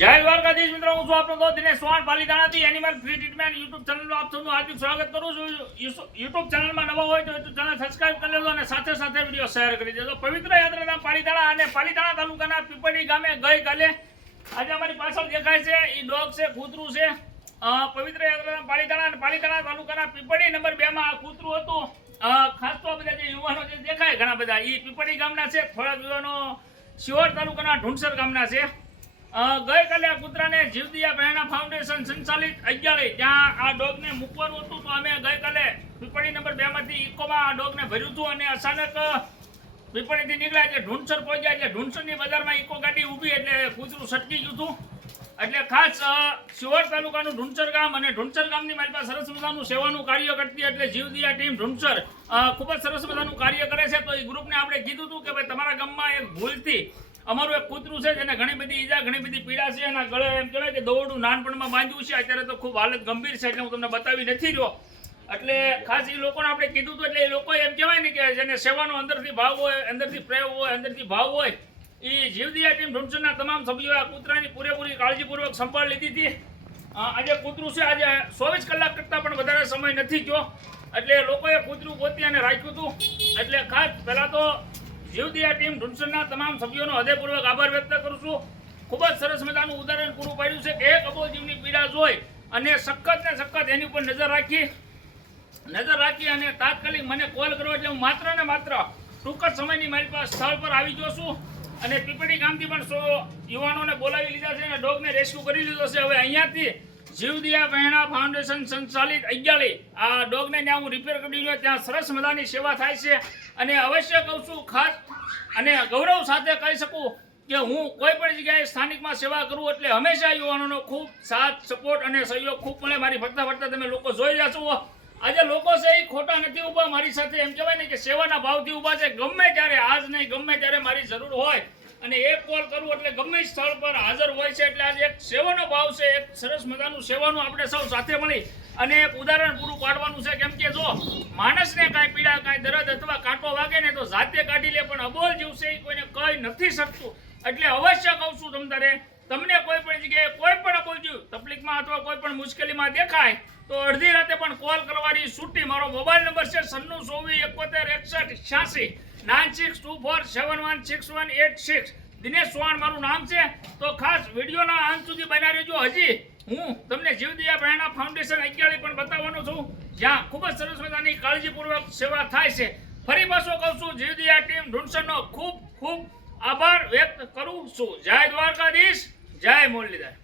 જય દ્વારકાધીશ મિત્રો, હું છું આપનો દોસ્ત દિનેશ ચૌહાણ, પાલીતાણાથી એનિમલ ટ્રીટમેન્ટ યુટ્યુબ ચેનલમાં આપ સૌનું સ્વાગત કરું છું. યુટ્યુબ ચેનલમાં નવા હોય તો યુટ્યુબ ચેનલ સબસ્ક્રાઇબ કરી લેજો અને સાથે સાથે વીડિયો શેર કરી દેજો. પવિત્ર યાત્રાધામ પાલીતાણા અને પાલીતાણા તાલુકાના પીપળી ગામે ગઈકાલે આજે અમારી પાછળ દેખાય છે. એ ડોગ છે, કૂતરું છે. પવિત્ર યાત્રાધામ પાલીતાણા અને પાલીતાણા તાલુકાના પીપળી નંબર બે માં આ કૂતરું હતું. ખાસ તો બધા જે યુવાનો જે દેખાય ઘણા બધા એ પીપળી ગામના છે થોડાક યુવાનો શિહોર તાલુકાના ઢુંડસર ગામના છે. ગઈકાલે આ કૂતરાને જીવદિયા પ્રેરણા ફાઉન્ડેશન સંચાલિત અગિયારી ત્યાં આ ડોગને મૂકવાનું હતું, તો અમે ગઈકાલે પીપળી નંબર બે માંથી ઇકોમાં આ ડોગને ભર્યું હતું અને અચાનક પીપળીથી નીકળ્યા એટલે ઢૂંઢસર પહોંચ્યા એટલે ઢૂંઢસરની બજારમાં ઇકો ગાડી ઊભી એટલે કૂતરું સટકી ગયું હતું. એટલે ખાસ શિહોર તાલુકાનું ઢુંડસર ગામ અને ઢુંડસર ગામની મારી પાસે સરસ મજાનું સેવાનું કાર્ય કરતી એટલે જીવદિયા ટીમ ઢુંડસર ખૂબ જ સરસ મજાનું કાર્ય કરે છે. તો એ ગ્રુપને આપણે કીધું હતું કે ભાઈ, તમારા ગામમાં એક ભૂલથી અમારું એક કૂતરું છે જેને ઘણી બધી ઈજા, ઘણી બધી પીડા છે એના ગળે એમ કહેવાય કે દોરડું નાનપણમાં બાંધ્યું છે. અત્યારે તો ખૂબ હાલત ગંભીર છે એટલે હું તમને બતાવી નથી રહ્યો. એટલે ખાસ એ લોકોને આપણે કીધું હતું એટલે એ લોકો એમ કહેવાય ને કે જેને સેવાનો અંદરથી ભાવ હોય, અંદરથી પ્રેમ હોય, અંદરથી ભાવ હોય એ જીવદિયા ટીમ ઢુંડસરના તમામ સભ્યોએ આ કૂતરાની પૂરેપૂરી કાળજીપૂર્વક સંભાળ લીધી હતી. આજે કૂતરું છે, આજે ચોવીસ કલાક કરતાં પણ વધારે સમય નથી ગયો. એટલે લોકોએ કૂતરું ગોતી અને રાખ્યું હતું. એટલે ખાસ પહેલાં તો જીવદિયા ટીમ ઢુંડસરના તમામ સભ્યોનો હૃદયપૂર્વક આભાર વ્યક્ત કરું છું. ખૂબ જ સરસ મજાનું ઉદાહરણ પૂરું પાડ્યું છે કે એક અબોલજીવની પીડા જોઈ અને સખત ને સખત એની ઉપર નજર રાખી. નજર રાખી અને તાત્કાલિક મને કોલ કરો એટલે હું માત્ર ને માત્ર ટૂંક જ સમયની મારી પાસે સ્થળ પર આવી ગયો છું અને પીપળી ગામથી પણ સો યુવાનોને બોલાવી લીધા છે અને ડોગને રેસ્ક્યુ કરી લીધો છે. હવે અહીંયાથી જીવદિયા વહેણા ફાઉન્ડેશન સંચાલિત અગિયારી આ ડોગને ત્યાં હું રિપેર કરી રહ્યો ત્યાં સરસ મજાની સેવા થાય છે. અને અવશ્ય કહું છું, ખાસ અને ગૌરવ સાથે કહી શકું કે હું કોઈ પણ જગ્યાએ સ્થાનિકમાં સેવા કરું એટલે હંમેશા યુવાનોનો ખૂબ સાથ, સપોર્ટ અને સહયોગ ખૂબ મળે. મારી ફરતા ફરતા તમે લોકો જોઈ રહ્યા છો. આજે લોકો છે એ ખોટા નથી ઊભા. મારી સાથે એમ કહેવાય ને કે સેવાના ભાવથી ઊભા છે. ગમે ત્યારે આજ નહીં, ગમે ત્યારે મારી જરૂર હોય અને એક કોલ કરવું એટલે ગમે સ્થળ પર હાજર હોય છે એટલે આજે એક સેવાનો ભાવ છે, એક સરસ મજાનું સેવાનું આપણે સૌ સાથે મળી અને એક ઉદાહરણ પૂરું પાડવાનું છે. કેમ કે જો માણસને કાંઈ પીડા દર્દ અથવા કાંટો વાગે ને તો જાતે કાઢી લે, પણ અબોલ જીવ એ કોઈને કહી નથી શકતું. એટલે અવશ્ય કહું છું તમ તમને કોઈ પણ જગ્યાએ કોઈ પણ અબોલ જીવ તકલીફમાં અથવા કોઈ પણ મુશ્કેલીમાં દેખાય, તો અડધી રાતે પણ કોલ કરવાની છૂટી. મારો મોબાઈલ નંબર છે સન્નું ચોવીસ એકોતેર એકસઠ છ્યાસી. Nine six two four seven one six one eight six. Dinesh Chauhan મારું નામ છે. તો ખાસ વિડીયોના અંત સુધી બનાવી રહેજો હજી. હું તમને જીવદયા પ્રેરણા ફાઉન્ડેશન અગિયારી પણ બતાવવાનો છું. જ્યાં ખૂબ જ સરસ મજાની કાળજીપૂર્વક સેવા થાય છે. ફરી પાછો કહું છું, જીવદયા ટીમ ઢુંડસરનો ખૂબ ખૂબ આભાર વ્યક્ત કરું છું. જય દ્વારકાધીશ, જય મુરલીધર.